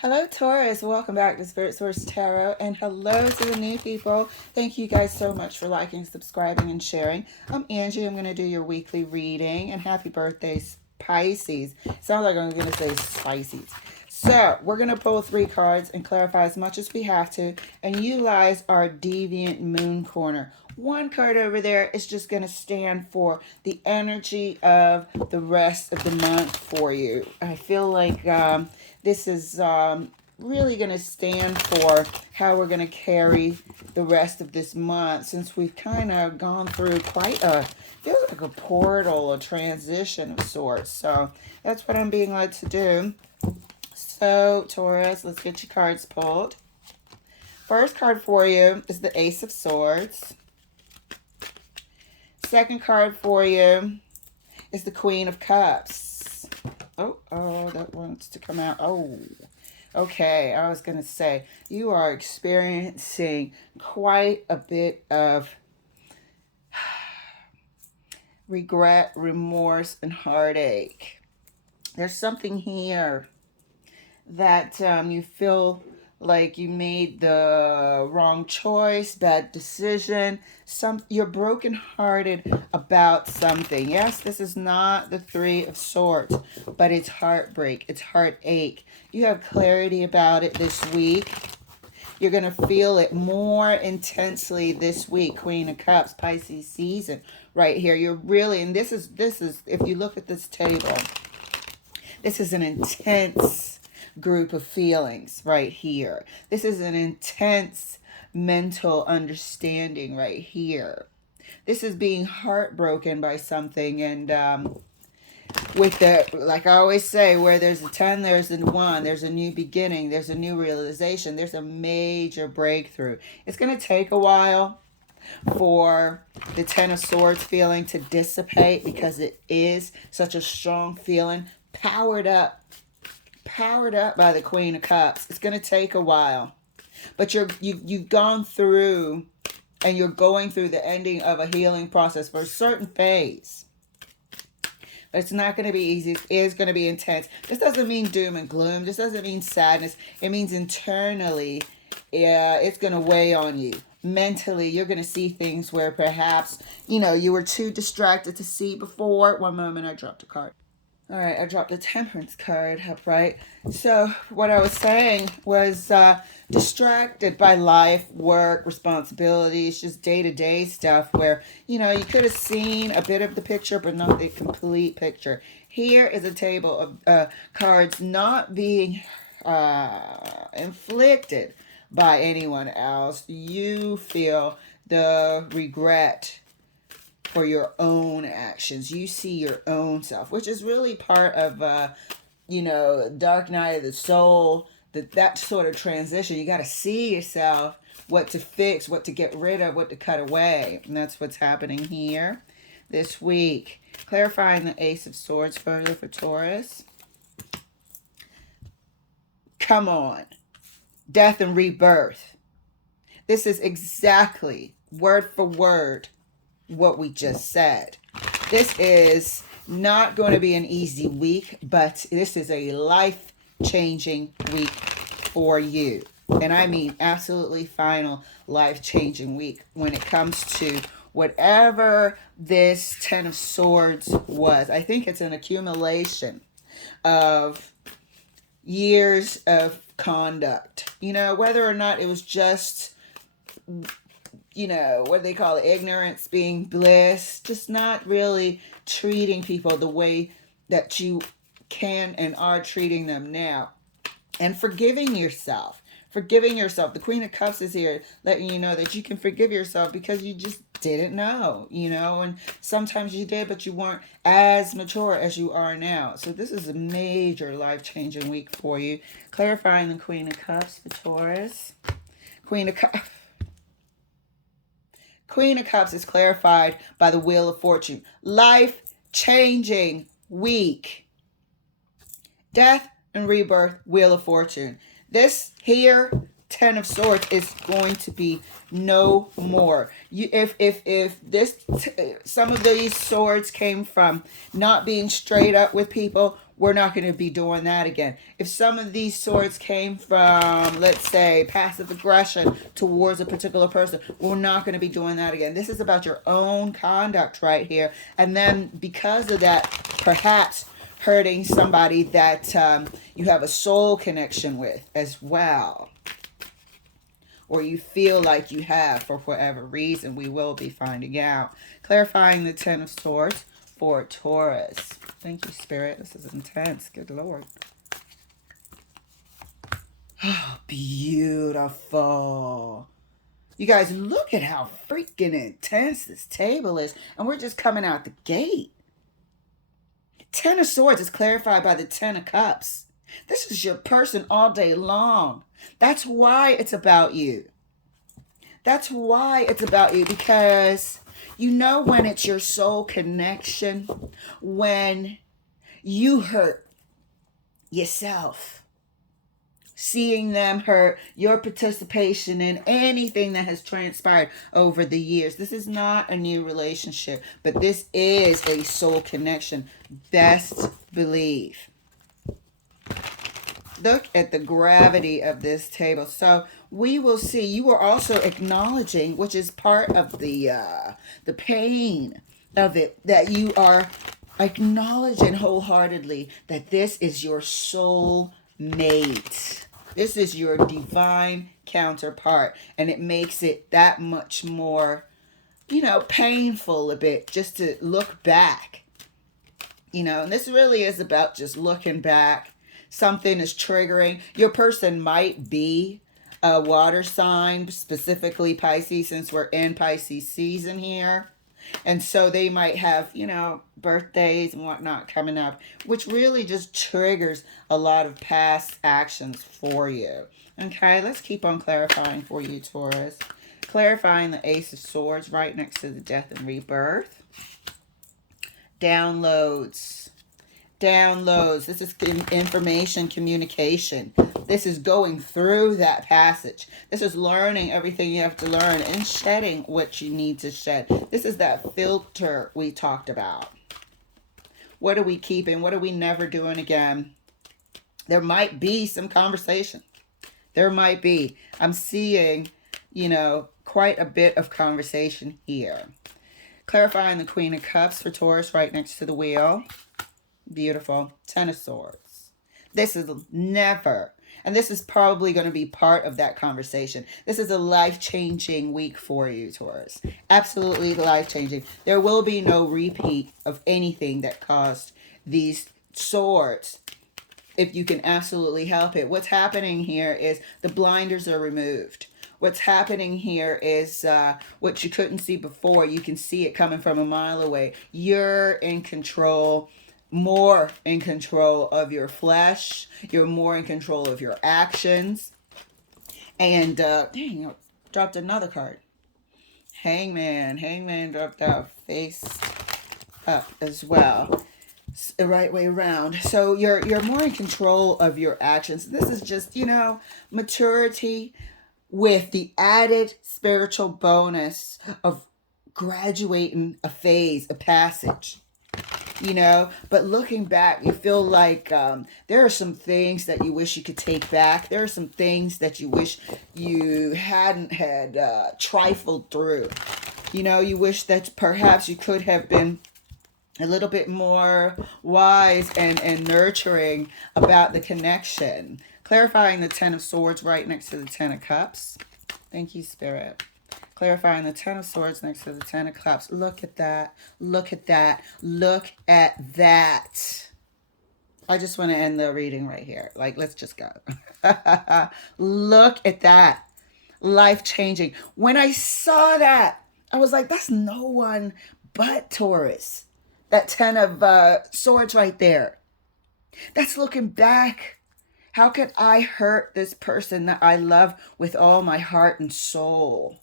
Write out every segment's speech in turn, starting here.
Hello, Taurus. Welcome back to Spirit Source Tarot. And hello to the new people. Thank you guys so much for liking, subscribing, and sharing. I'm Angie. I'm going to do your weekly reading. And happy birthday, Pisces. Sounds like I'm going to say Pisces. So, we're going to pull 3 cards and clarify as much as we have to and utilize our Deviant Moon Corner. One card over there is just going to stand for the energy of the rest of the month for you. I feel like this is really going to stand for how we're going to carry the rest of this month, since we've kind of gone through quite feels like a portal, a transition of sorts. So that's what I'm being led to do. So, Taurus, let's get your cards pulled. First card for you is the Ace of Swords. Second card for you is the Queen of Cups. Oh, that wants to come out. Oh, okay. I was going to say, you are experiencing quite a bit of regret, remorse, and heartache. There's something here that you feel like you made the wrong choice, bad decision. You're brokenhearted about something. Yes, this is not the 3 of Swords, but it's heartbreak, it's heartache. You have clarity about it this week. You're going to feel it more intensely this week. Queen of Cups, Pisces season, right here. You're really, and this is if you look at this table, this is an intense group of feelings right here. This is an intense mental understanding right here. This is being heartbroken by something, and with the, like I always say, where there's a 10, there's a 1, there's a new beginning, there's a new realization, there's a major breakthrough. It's going to take a while for the 10 of Swords feeling to dissipate, because it is such a strong feeling, powered up by the Queen of Cups. It's going to take a while, but you've gone through, and you're going through the ending of a healing process for a certain phase. But it's not going to be easy. It is going to be intense. This doesn't mean doom and gloom. This doesn't mean sadness. It means internally, it's going to weigh on you. Mentally, you're going to see things where perhaps, you were too distracted to see before. One moment, I dropped a card. All right, I dropped the Temperance card upright. So what I was saying was distracted by life, work, responsibilities, just day-to-day stuff where, you could have seen a bit of the picture, but not the complete picture. Here is a table of cards not being inflicted by anyone else. You feel the regret for your own actions. You see your own self, which is really part of Dark Night of the Soul, that sort of transition. You got to see yourself, what to fix, what to get rid of, what to cut away. And that's what's happening here this week. Clarifying the Ace of Swords further for Taurus. Come on. Death and rebirth. This is exactly, word for word, what we just said. This is not going to be an easy week, but this is a life-changing week for you. And I mean absolutely final life-changing week when it comes to whatever this 10 of Swords was. I think it's an accumulation of years of conduct. Whether or not it was just, what do they call it? Ignorance being bliss. Just not really treating people the way that you can and are treating them now. And forgiving yourself. The Queen of Cups is here letting you know that you can forgive yourself because you just didn't know, and sometimes you did, but you weren't as mature as you are now. So this is a major life-changing week for you. Clarifying the Queen of Cups for Taurus. Queen of Cups is clarified by the Wheel of Fortune. Life-changing week. Death and rebirth, Wheel of Fortune. This here, 10 of Swords, is going to be no more. If some of these swords came from not being straight up with people, we're not going to be doing that again. If some of these swords came from, let's say, passive aggression towards a particular person, we're not going to be doing that again. This is about your own conduct right here. And then because of that, perhaps hurting somebody that you have a soul connection with as well, or you feel like you have for whatever reason. We will be finding out. Clarifying the Ten of Swords for Taurus. Thank you, Spirit. This is intense. Good Lord. Oh, beautiful. You guys, look at how freaking intense this table is. And we're just coming out the gate. Ten of Swords is clarified by the Ten of Cups. This is your person all day long. That's why it's about you. That's why it's about you, because you know when it's your soul connection, when you hurt yourself, seeing them hurt, your participation in anything that has transpired over the years. This is not a new relationship, but this is a soul connection. Best believe. Look at the gravity of this table. So we will see. You are also acknowledging, which is part of the pain of it, that you are acknowledging wholeheartedly that this is your soul mate. This is your divine counterpart, and it makes it that much more, painful a bit just to look back. And this really is about just looking back. Something is triggering. Your person might be a water sign, specifically Pisces, since we're in Pisces season here. And so they might have, birthdays and whatnot coming up, which really just triggers a lot of past actions for you. Okay, let's keep on clarifying for you, Taurus. Clarifying the Ace of Swords right next to the Death and Rebirth. Downloads. This is information communication. This is going through that passage. This is learning everything you have to learn and shedding what you need to shed. This is that filter we talked about. What are we keeping? What are we never doing again? There might be some conversation. There might be. I'm seeing, quite a bit of conversation here. Clarifying the Queen of Cups for Taurus right next to the wheel. Beautiful. Ten of Swords. This is never, and this is probably going to be part of that conversation. This is a life-changing week for you, Taurus. Absolutely life-changing. There will be no repeat of anything that caused these swords, if you can absolutely help it. What's happening here is the blinders are removed. What's happening here is what you couldn't see before. You can see it coming from a mile away. You're in control. More in control of your flesh. You're more in control of your actions. And dang, dropped another card. Hangman dropped out face up as well. It's the right way around. So you're more in control of your actions. This is just, maturity with the added spiritual bonus of graduating a phase, a passage. But looking back, you feel like there are some things that you wish you could take back. There are some things that you wish you hadn't had trifled through. You wish that perhaps you could have been a little bit more wise and nurturing about the connection. Clarifying the Ten of Swords right next to the Ten of Cups. Thank you, Spirit. Clarifying the Ten of Swords next to the Ten of Cups. Look at that. Look at that. Look at that. I just want to end the reading right here. Let's just go. Look at that. Life-changing. When I saw that, I was like, that's no one but Taurus. That Ten of Swords right there. That's looking back. How could I hurt this person that I love with all my heart and soul?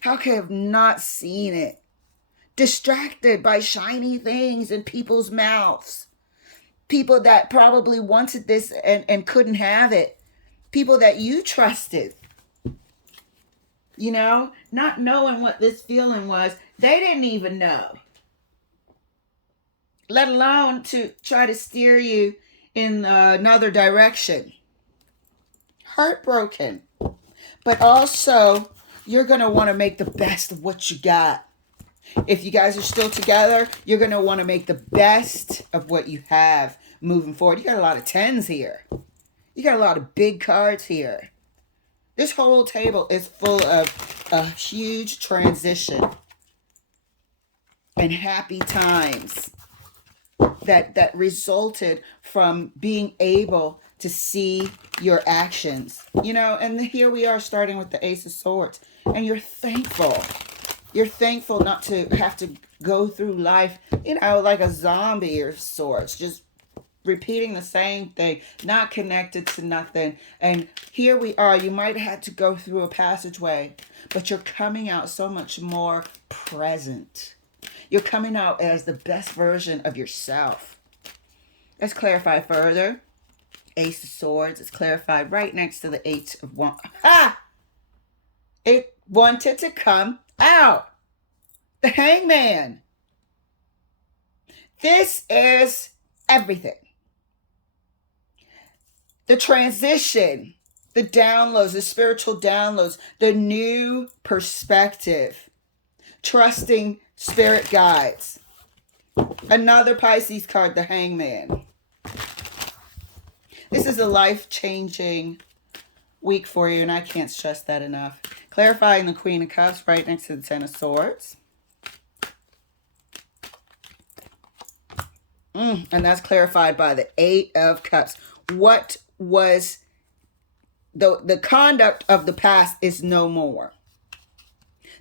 How could I have not seen it? Distracted by shiny things in people's mouths. People that probably wanted this and couldn't have it. People that you trusted. Not knowing what this feeling was. They didn't even know. let alone to try to steer you in another direction. Heartbroken. But also, you're going to want to make the best of what you got. If you guys are still together, you're going to want to make the best of what you have moving forward. You got a lot of tens here. You got a lot of big cards here. This whole table is full of a huge transition and happy times that resulted from being able to see your actions. You know, and here we are starting with the Ace of Swords. And you're thankful. You're thankful not to have to go through life, you know, like a zombie or sorts. Just repeating the same thing, not connected to nothing. And here we are. You might have had to go through a passageway, but you're coming out so much more present. You're coming out as the best version of yourself. Let's clarify further. Ace of Swords is clarified right next to the Eight of Wands. Ah! It wanted to come out. The Hangman. This is everything. The transition, the downloads, the spiritual downloads, the new perspective, trusting spirit guides. Another Pisces card, the Hangman. This is a life-changing week for you, and I can't stress that enough. Clarifying the Queen of Cups right next to the Ten of Swords. And that's clarified by the Eight of Cups. What was the conduct of the past is no more.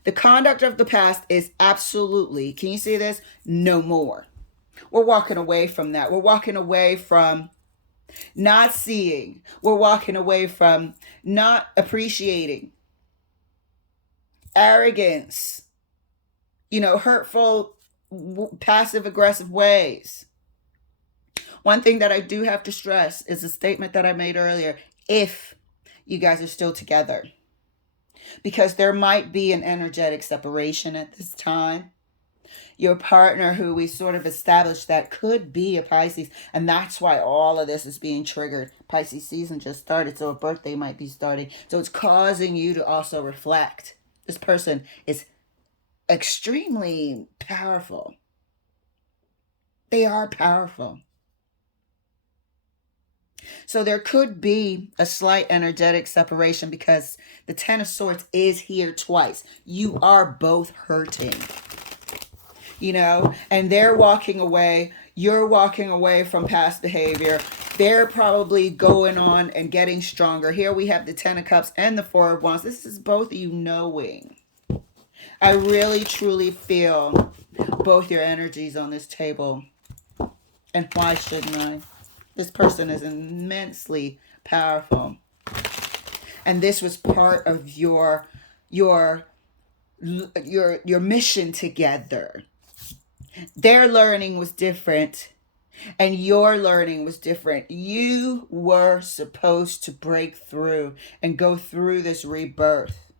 The conduct of the past is absolutely, can you see this? No more. We're walking away from that. We're walking away from not seeing. We're walking away from not appreciating. Arrogance. You know, hurtful, passive-aggressive ways. One thing that I do have to stress is a statement that I made earlier. If you guys are still together. Because there might be an energetic separation at this time. Your partner who we sort of established that could be a Pisces. And that's why all of this is being triggered. Pisces season just started, so a birthday might be starting. So it's causing you to also reflect. This person is extremely powerful. They are powerful. So there could be a slight energetic separation because the Ten of Swords is here twice. You are both hurting. You know, and they're walking away. You're walking away from past behavior. They're probably going on and getting stronger. Here we have the Ten of Cups and the Four of Wands. This is both of you knowing. I really, truly feel both your energies on this table. And why shouldn't I? This person is immensely powerful. And this was part of your mission together. Their learning was different and your learning was different. You were supposed to break through and go through this rebirth.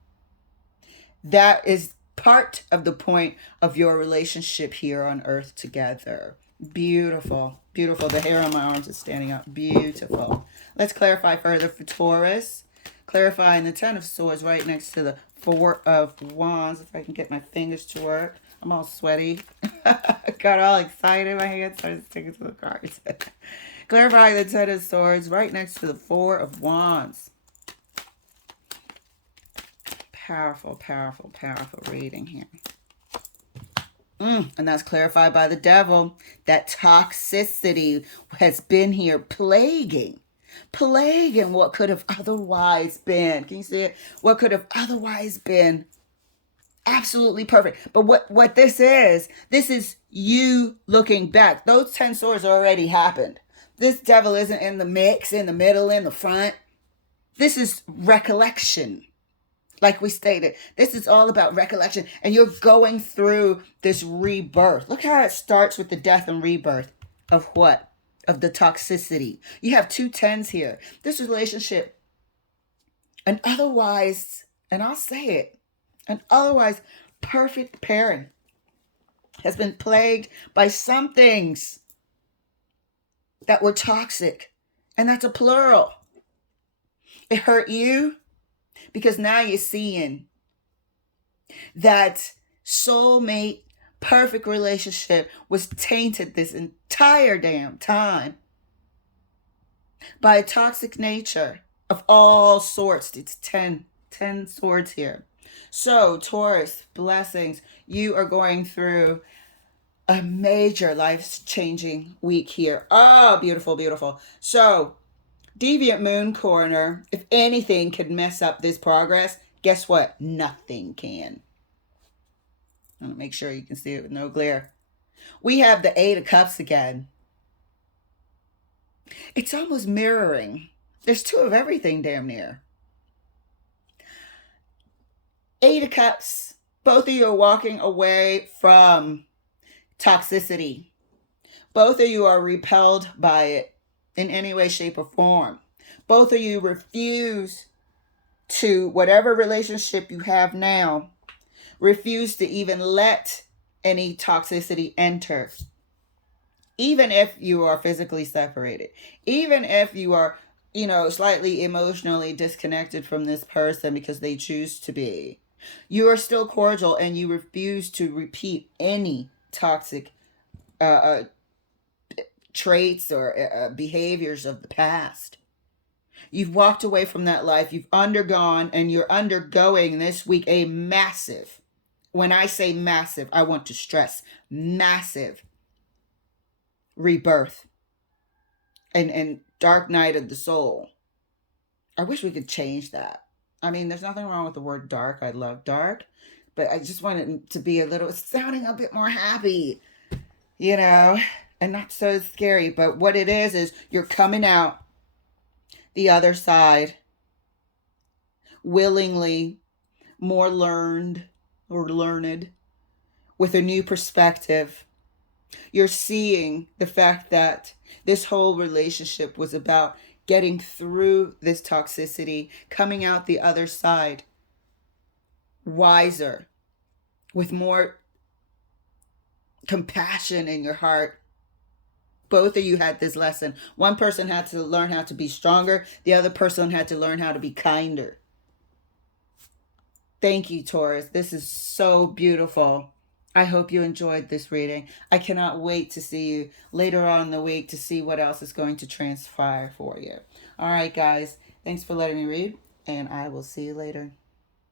That is part of the point of your relationship here on earth together. Beautiful. Beautiful. The hair on my arms is standing up. Beautiful. Let's clarify further for Taurus. Clarifying the Ten of Swords right next to the Four of Wands. If I can get my fingers to work. I'm all sweaty. Got all excited. My hands started sticking to the cards. Clarifying the Ten of Swords right next to the Four of Wands. Powerful, powerful, powerful reading here. And that's clarified by the Devil. That toxicity has been here plaguing what could have otherwise been. Can you see it? What could have otherwise been absolutely perfect. But what this is you looking back. Those 10 swords already happened. This Devil isn't in the mix, in the middle, in the front. This is recollection. Like we stated, this is all about recollection. And you're going through this rebirth. Look how it starts with the death and rebirth of what? Of the toxicity. You have 2 10s here. This relationship, an otherwise, and I'll say it, an otherwise perfect pairing has been plagued by some things that were toxic. And that's a plural. It hurt you because now you're seeing that soulmate, perfect relationship was tainted this entire damn time by a toxic nature of all sorts. It's 10 swords here. So, Taurus, blessings. You are going through a major life-changing week here. Oh, beautiful, beautiful. So, Deviant Moon Corner, if anything could mess up this progress, guess what? Nothing can. I'm going to make sure you can see it with no glare. We have the Eight of Cups again. It's almost mirroring. There's two of everything damn near. Eight of Cups. Both of you are walking away from toxicity. Both of you are repelled by it in any way, shape, or form. Both of you refuse to, whatever relationship you have now, refuse to even let any toxicity enter. Even if you are physically separated, even if you are, slightly emotionally disconnected from this person because they choose to be, you are still cordial and you refuse to repeat any toxic traits or behaviors of the past. You've walked away from that life. You've undergone and you're undergoing this week a massive, when I say massive, I want to stress massive rebirth and dark night of the soul. I wish we could change that. I mean, there's nothing wrong with the word dark. I love dark, but I just want it to be sounding a bit more happy, and not so scary. But what it is you're coming out the other side willingly, more learned or learned, with a new perspective. You're seeing the fact that this whole relationship was about getting through this toxicity, coming out the other side wiser, with more compassion in your heart. Both of you had this lesson. One person had to learn how to be stronger. The other person had to learn how to be kinder. Thank you, Taurus. This is so beautiful. I hope you enjoyed this reading. I cannot wait to see you later on in the week to see what else is going to transpire for you. All right, guys. Thanks for letting me read, and I will see you later.